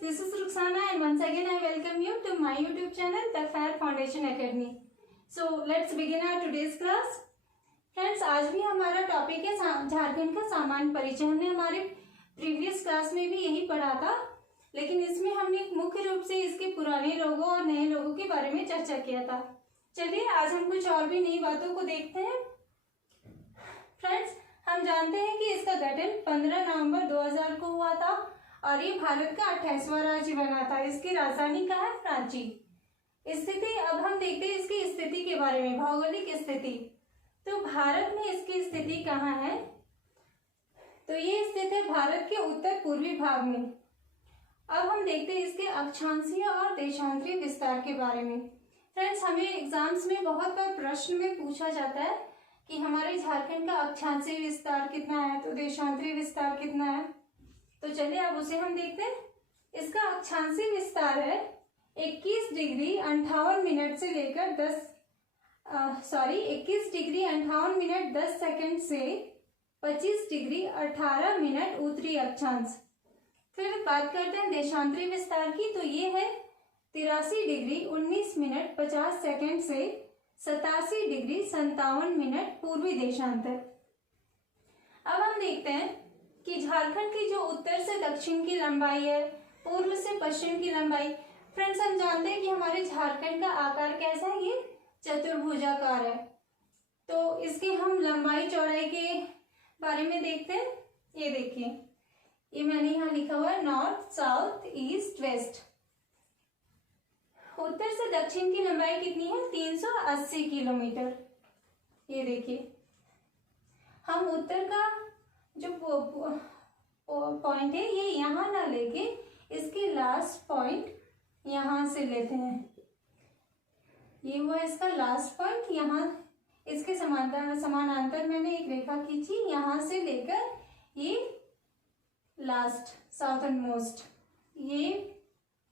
this is Ruxana and once again I welcome you to my YouTube channel, The Fair Foundation Academy. So let's begin our today's class. Friends, आज भी हमारा topic है झारखंड का सामान्य परिचय। हमने हमारे प्रीवियस क्लास में भी यही पढ़ा था, लेकिन इसमें हमने मुख्य रूप से इसके पुराने लोगों और नए लोगों के बारे में चर्चा किया था। चलिए आज हम कुछ और भी नई बातों को देखते हैं। फ्रेंड्स, हम जानते हैं कि इसका गठन 15 नवंबर 2000 को हुआ था और ये भारत का 28वां राज्य बना था। इसकी राजधानी कहाँ है? रांची। स्थिति, अब हम देखते हैं इसकी स्थिति के बारे में, भौगोलिक स्थिति। तो भारत में इसकी स्थिति कहाँ है? तो ये स्थित है भारत के उत्तर पूर्वी भाग में। अब हम देखते हैं इसके अक्षांशीय और देशांतरीय विस्तार के बारे में। फ्रेंड्स, हमें एग्जाम्स में बहुत बार प्रश्न में पूछा जाता है कि हमारे झारखंड का अक्षांशीय विस्तार कितना है, तो देशांतरीय विस्तार कितना है। तो चलिए अब उसे हम देखते हैं। इसका अक्षांशीय विस्तार है 21 डिग्री 58 मिनट से लेकर 21 डिग्री 58 मिनट 10 सेकंड से 25 डिग्री 18 मिनट उत्तरी अक्षांश। फिर बात करते हैं देशांतरीय विस्तार की, तो ये है 83 डिग्री 19 मिनट 50 सेकंड से 87 डिग्री 57 मिनट पूर्वी देशांतर। अब हम देखते हैं कि झारखंड की जो उत्तर से दक्षिण की लंबाई है, पूर्व से पश्चिम की लंबाई। फ्रेंड्स, हम जानते हैं कि हमारे झारखंड का आकार कैसा है, ये चतुर्भुजाकार है। तो इसके हम लंबाई चौड़ाई के बारे में देखते हैं। ये देखिए, ये मैंने यहाँ लिखा हुआ है नॉर्थ, साउथ, ईस्ट, वेस्ट। उत्तर से दक्षिण की लंबाई कितनी है? 380 किलोमीटर। ये देखिए, हम उत्तर का जो पॉइंट है ये यहाँ ना लेके इसके लास्ट पॉइंट यहाँ से लेते हैं। ये हुआ इसका लास्ट पॉइंट। यहाँ इसके समानांतर मैंने एक रेखा खींची, यहाँ से लेकर ये लास्ट साउथर्न मोस्ट, ये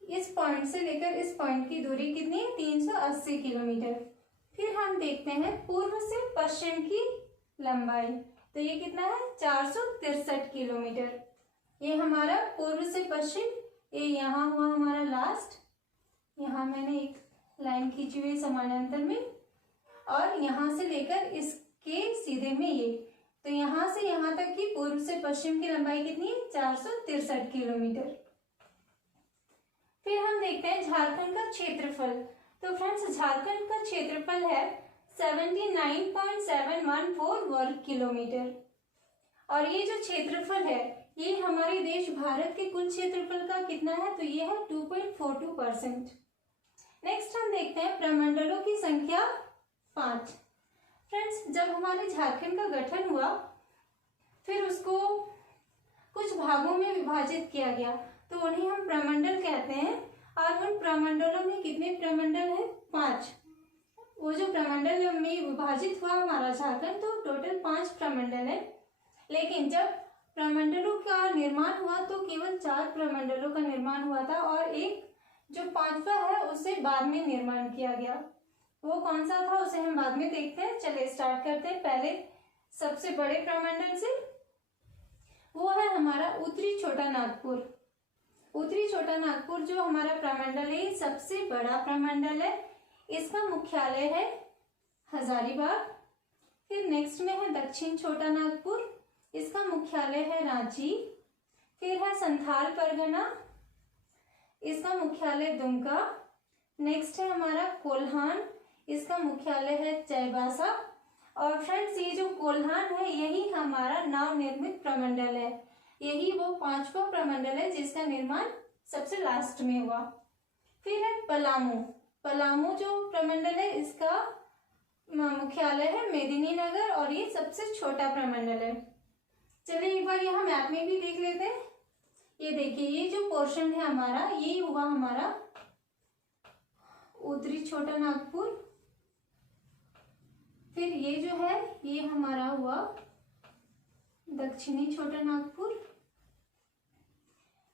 इस पॉइंट से लेकर इस पॉइंट की दूरी कितनी है? 380 किलोमीटर। फिर हम देखते हैं पूर्व से पश्चिम की लंबाई, तो ये कितना है? 463 किलोमीटर। ये हमारा पूर्व से पश्चिम, ये यहाँ हुआ हमारा लास्ट, यहाँ मैंने एक लाइन खींची हुई समानांतर में, और यहाँ से लेकर इसके सीधे में ये, तो यहाँ से यहाँ तक की पूर्व से पश्चिम की लंबाई कितनी है? 463 किलोमीटर। फिर हम देखते हैं झारखंड का क्षेत्रफल। तो फ्रेंड्स, झारखंड का क्षेत्रफल है 79.714 वर्ग किलोमीटर। और ये जो क्षेत्रफल है ये हमारे देश भारत के कुल क्षेत्रफल का कितना है? तो ये है 2.42%। नेक्स्ट हम देखते हैं प्रमंडलों की संख्या 5। फ्रेंड्स, जब हमारे झारखंड का गठन हुआ फिर उसको कुछ भागों में विभाजित किया गया, तो उन्हें हम प्रमंडल कहते हैं। और उन प्रमंडलों में कितने प्रमंडल हैं? 5। वो जो प्रमंडल में विभाजित हुआ हमारा झारखंड, तो टोटल 5 प्रमंडल है। लेकिन जब प्रमंडलों का निर्माण हुआ तो केवल 4 प्रमंडलों का निर्माण हुआ था, और एक जो 5वां है उसे बाद में निर्माण किया गया। वो कौन सा था उसे हम बाद में देखते हैं। चलिए स्टार्ट करते हैं पहले सबसे बड़े प्रमंडल से। वो है हमारा उत्तरी छोटा नागपुर। उत्तरी छोटा नागपुर जो हमारा प्रमंडल है सबसे बड़ा प्रमंडल है। इसका मुख्यालय है हजारीबाग। फिर नेक्स्ट में है दक्षिण छोटा नागपुर, इसका मुख्यालय है रांची। फिर है संथाल परगना, इसका मुख्यालय दुमका। नेक्स्ट है हमारा कोल्हान, इसका मुख्यालय है चाईबासा। और फ्रेंड्स, ये जो कोल्हान है यही हमारा नवनिर्मित प्रमंडल है। यही वो 5वां प्रमंडल है जिसका निर्माण सबसे लास्ट में हुआ। फिर है पलामू। पलामू जो प्रमंडल है इसका मुख्यालय है मेदिनीनगर, और ये सबसे छोटा प्रमंडल है। चलिए एक बार यहाँ मैप में भी देख लेते हैं। ये देखिए, ये जो पोर्शन है हमारा ये हुआ हमारा उत्तरी छोटा नागपुर। फिर ये जो है ये हमारा हुआ दक्षिणी छोटा नागपुर।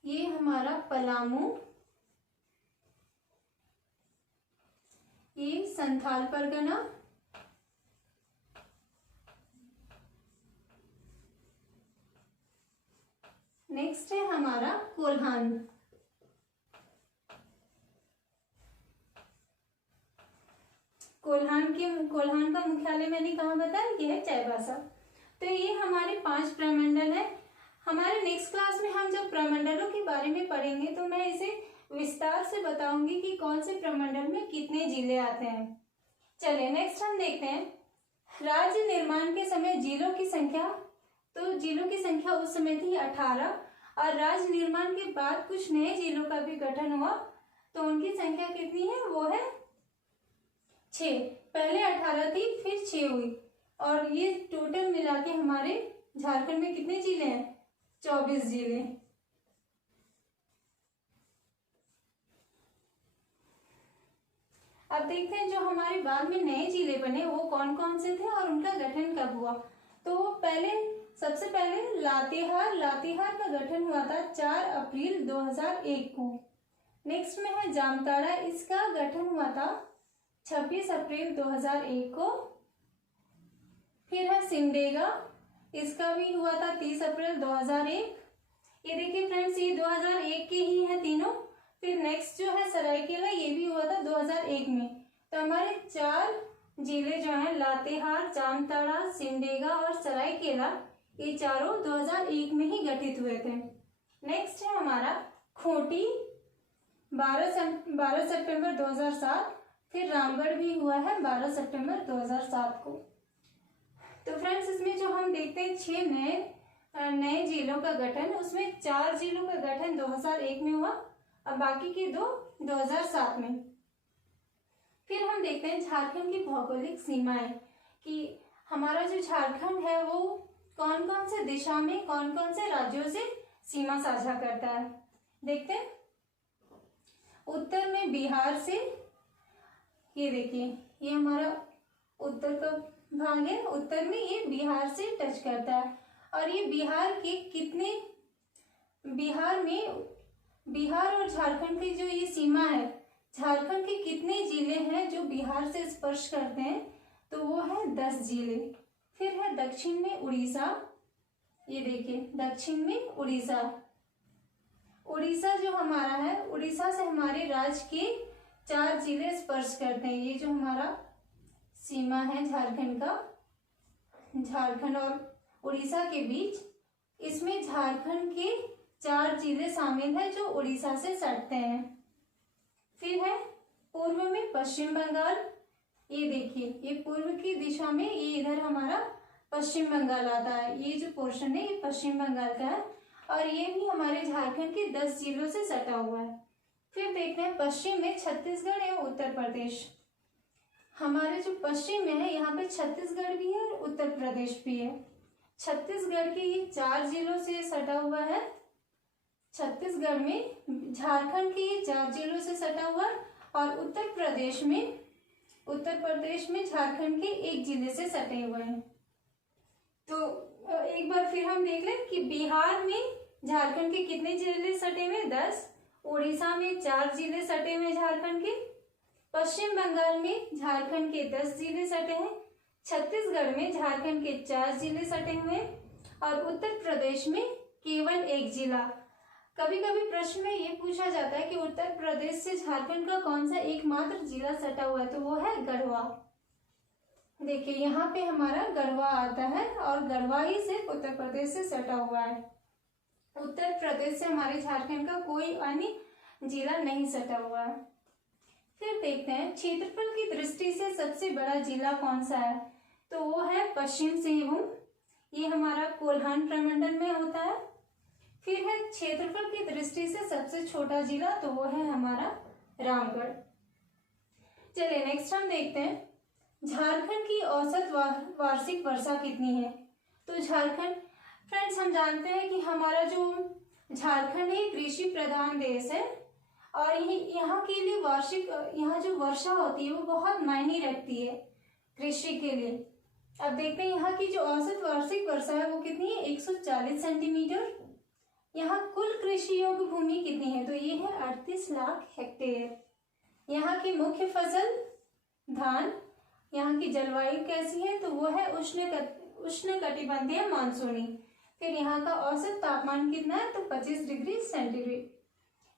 ये हमारा पलामू, ये संथाल परगना, नेक्स्ट है हमारा कोल्हान। कोल्हान का मुख्यालय मैंने कहाँ बताया, ये है चाईबासा। तो ये हमारे 5 प्रमंडल है। हमारे नेक्स्ट क्लास में हम जब प्रमंडलों के बारे में पढ़ेंगे तो मैं इसे विस्तार से बताऊंगी कि कौन से प्रमंडल में कितने जिले आते हैं। चलिए नेक्स्ट हम देखते हैं राज्य निर्माण के समय जिलों की संख्या। तो जिलों की संख्या उस समय थी 18 और राज्य निर्माण के बाद कुछ नए जिलों का भी गठन हुआ, तो उनकी संख्या कितनी है, वो है 6। पहले 18 थी, फिर 6 हुई, और ये टोटल मिला के हमारे झारखंड में कितने जिले हैं, 24 जिले। अब देखते हैं जो हमारे बाद में नए जिले बने वो कौन कौन से थे और उनका गठन कब हुआ। तो सबसे पहले लातेहार का गठन हुआ था 4 अप्रैल 2001 को। नेक्स्ट में है जामताड़ा, इसका गठन हुआ था 26 अप्रैल 2001 को। फिर है सिमडेगा, इसका भी हुआ था 30 अप्रैल 2001। ये देखिए फ्रेंड्स, ये 2001 के ही है तीनों। फिर नेक्स्ट जो है सरायकेला, ये भी हुआ था 2001 में। तो हमारे 4 जिले जो हैं लातेहार, जामताड़ा, सिमडेगा और सरायकेला, ये चारों 2001 में ही गठित हुए थे। नेक्स्ट है हमारा खूंटी, 12 सितंबर 2007। फिर रामगढ़ भी हुआ है 12 सितंबर 2007 को। तो फ्रेंड्स इसमें जो हम देखते हैं 6 नए जिलों का गठन, उसमें 4 जिलों का गठन 2001 में हुआ और बाकी के 2 2007 में। फिर हम देखते हैं झारखंड की भौगोलिक सीमाएं, कि हमारा जो झारखंड है वो कौन कौन से दिशा में, कौन कौन से राज्यों से सीमा साझा करता है। देखते हैं, उत्तर में बिहार से, ये देखिए ये हमारा उत्तर का भाग है, उत्तर में ये बिहार से टच करता है। और ये बिहार और झारखंड की जो ये सीमा है, झारखंड के कितने जिले हैं जो बिहार से स्पर्श करते हैं, तो वो है 10 जिले। फिर है दक्षिण में उड़ीसा, ये देखिए दक्षिण में उड़ीसा जो हमारा है, उड़ीसा से हमारे राज्य के 4 जिले स्पर्श करते हैं। ये जो हमारा सीमा है झारखंड का, झारखंड और उड़ीसा के बीच, इसमें झारखंड के 4 जिले शामिल है जो उड़ीसा से सटते हैं। फिर है पूर्व में पश्चिम बंगाल, ये देखिए ये पूर्व की दिशा में, ये इधर हमारा पश्चिम बंगाल आता है। ये जो पोर्शन है ये पश्चिम बंगाल का है और ये भी हमारे झारखंड के 10 जिलों से सटा हुआ है। फिर देखते हैं पश्चिम में छत्तीसगढ़ या उत्तर प्रदेश। हमारे जो पश्चिम में है यहाँ पे छत्तीसगढ़ भी है और उत्तर प्रदेश भी है। छत्तीसगढ़ के ये 4 जिलों से सटा हुआ है। छत्तीसगढ़ में झारखंड के ये 4 जिलों से सटा हुआ है और उत्तर प्रदेश में झारखंड के 1 जिले से सटे हुए हैं। तो एक बार फिर हम देख लें कि बिहार में झारखंड के कितने जिले सटे हुए, 10। उड़ीसा में 4 जिले सटे हुए झारखंड के। पश्चिम बंगाल में झारखंड के 10 जिले सटे हैं। छत्तीसगढ़ में झारखंड के 4 जिले सटे हुए और उत्तर प्रदेश में केवल 1 जिला। कभी कभी प्रश्न में ये पूछा जाता है कि उत्तर प्रदेश से झारखंड का कौन सा एकमात्र जिला सटा हुआ है, तो वो है गढ़वा। देखिए यहाँ पे हमारा गढ़वा आता है और गढ़वा ही सिर्फ उत्तर प्रदेश से सटा हुआ है। उत्तर प्रदेश से हमारे झारखंड का कोई अन्य जिला नहीं सटा हुआ है। फिर देखते हैं क्षेत्रफल की दृष्टि से सबसे बड़ा जिला कौन सा है, तो वो है पश्चिम सिंहभूम। ये हमारा कोल्हान प्रमंडल में होता है। फिर है क्षेत्रफल की दृष्टि से सबसे छोटा जिला, तो वो है हमारा रामगढ़। चलिए नेक्स्ट हम देखते हैं झारखंड की औसत वार्षिक वर्षा कितनी है। तो झारखंड, फ्रेंड्स हम जानते हैं कि हमारा जो झारखंड है कृषि प्रधान देश है और यहाँ के लिए यहाँ जो वर्षा होती है वो बहुत मायने रखती है कृषि के लिए। अब देखते हैं यहाँ की जो औसत वार्षिक वर्षा है वो कितनी है, 140 सेंटीमीटर। यहाँ कुल कृषि योग्य भूमि कितनी है, तो ये है 38 लाख हेक्टेयर। यहाँ की मुख्य फसल धान। यहाँ की जलवायु कैसी है, तो वो है उष्णकटिबंधीय मानसूनी। फिर यहाँ का औसत तापमान कितना है, तो 25 डिग्री सेंटीग्रेड।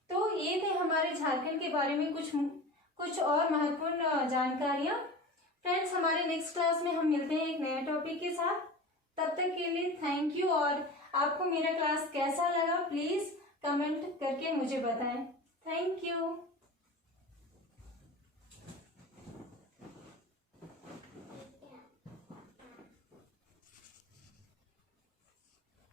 तो ये थे हमारे झारखंड के बारे में कुछ और महत्वपूर्ण जानकारियाँ। फ्रेंड्स, हमारे नेक्स्ट क्लास में हम मिलते हैं एक नए टॉपिक के साथ। तब तक के लिए थैंक यू। और आपको मेरा क्लास कैसा लगा प्लीज कमेंट करके मुझे बताएं। Thank you.